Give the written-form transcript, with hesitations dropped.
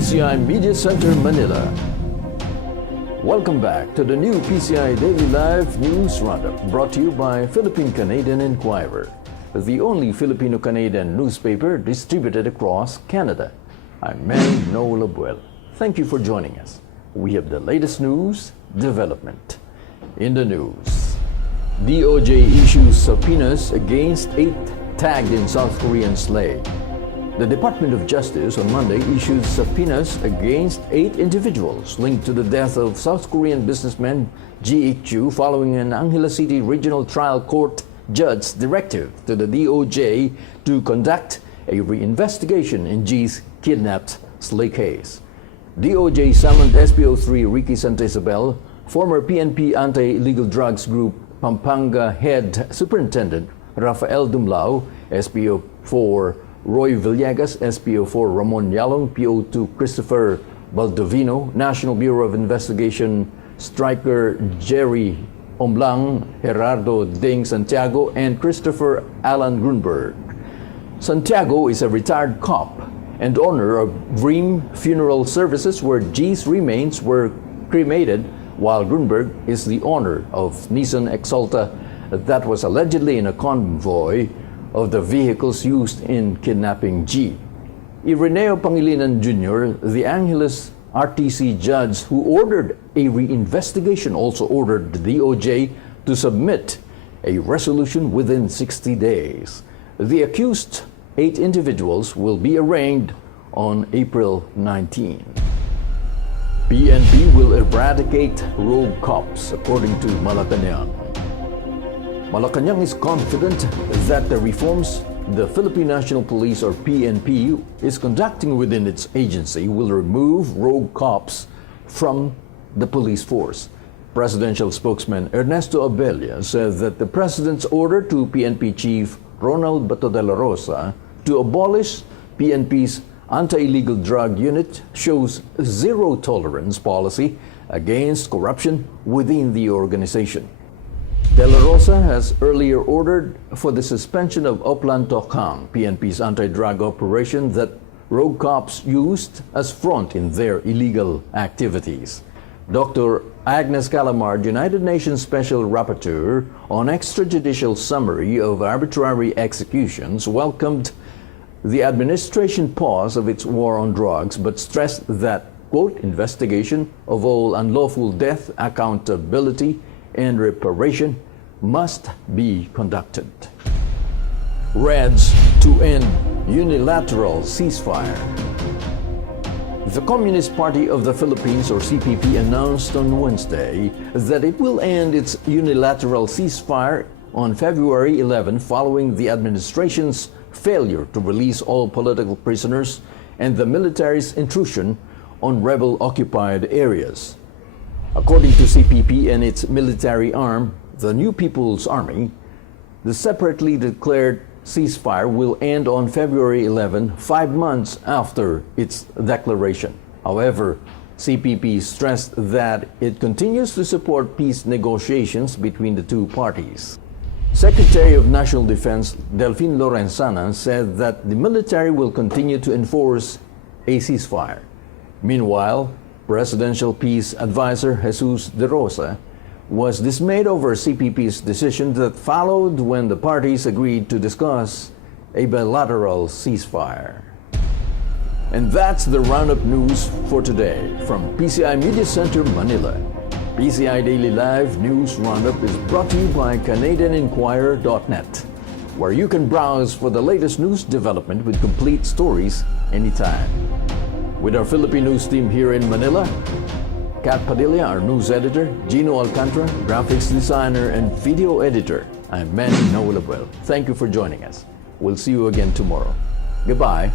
PCI Media Center, Manila. Welcome back to the new PCI Daily Live News Roundup, brought to you by Philippine-Canadian Inquirer, the only Filipino-Canadian newspaper distributed across Canada. I'm Manny Noel Abuel. Thank you for joining us. We have the latest news development. In the news, DOJ issues subpoenas against 8 tagged in South Korean slay. The Department of Justice on Monday issued subpoenas against 8 individuals linked to the death of South Korean businessman Ji Ik-chu following an Angeles City Regional Trial Court judge's directive to the DOJ to conduct a reinvestigation in Ji's kidnapped slay case. DOJ summoned SPO3 Ricky Santa Isabel, former PNP Anti-Illegal Drugs Group Pampanga Head Superintendent Rafael Dumlao, SPO4 Roy Villegas, SPO4 Ramon Yalong, PO2 Christopher Baldovino, National Bureau of Investigation Striker Jerry Omblang, Gerardo Ding Santiago, and Christopher Alan Grunberg. Santiago is a retired cop and owner of Dream Funeral Services, where G's remains were cremated, while Grunberg is the owner of Nissan Exalta that was allegedly in a convoy of the vehicles used in kidnapping G. Ireneo Pangilinan Jr., the Angeles RTC judge who ordered a reinvestigation, also ordered the DOJ to submit a resolution within 60 days. The accused 8 individuals will be arraigned on April 19. PNP will eradicate rogue cops, according to Malacanang. Malacanang is confident that the reforms the Philippine National Police, or PNP, is conducting within its agency will remove rogue cops from the police force. Presidential spokesman Ernesto Abella said that the President's order to PNP Chief Ronald Bato de la Rosa to abolish PNP's anti-illegal drug unit shows zero tolerance policy against corruption within the organization. De La Rosa has earlier ordered for the suspension of Oplan Tokang, PNP's anti-drug operation that rogue cops used as front in their illegal activities. Dr. Agnes Calamard, United Nations Special Rapporteur on Extrajudicial Summary of Arbitrary Executions, welcomed the administration pause of its war on drugs, but stressed that, quote, investigation of all unlawful death, accountability, and reparation must be conducted. Reds to end unilateral ceasefire. The Communist Party of the Philippines, or CPP, announced on Wednesday that it will end its unilateral ceasefire on February 11 following the administration's failure to release all political prisoners and the military's intrusion on rebel-occupied areas. According to CPP and its military arm, the New People's Army, the separately declared ceasefire will end on February 11, 5 months after its declaration. However, CPP stressed that it continues to support peace negotiations between the two parties. Secretary of National Defense Delfin Lorenzana said that the military will continue to enforce a ceasefire. Meanwhile, Presidential Peace Advisor Jesus de Rosa was dismayed over CPP's decision that followed when the parties agreed to discuss a bilateral ceasefire. And that's the roundup news for today from PCI Media Center, Manila. PCI Daily Live News Roundup is brought to you by CanadianInquirer.net, where you can browse for the latest news development with complete stories anytime. With our Philippine news team here in Manila, Kat Padilla, our news editor, Gino Alcantara, graphics designer and video editor, I'm Manny Noel Abuel. Thank you for joining us. We'll see you again tomorrow. Goodbye.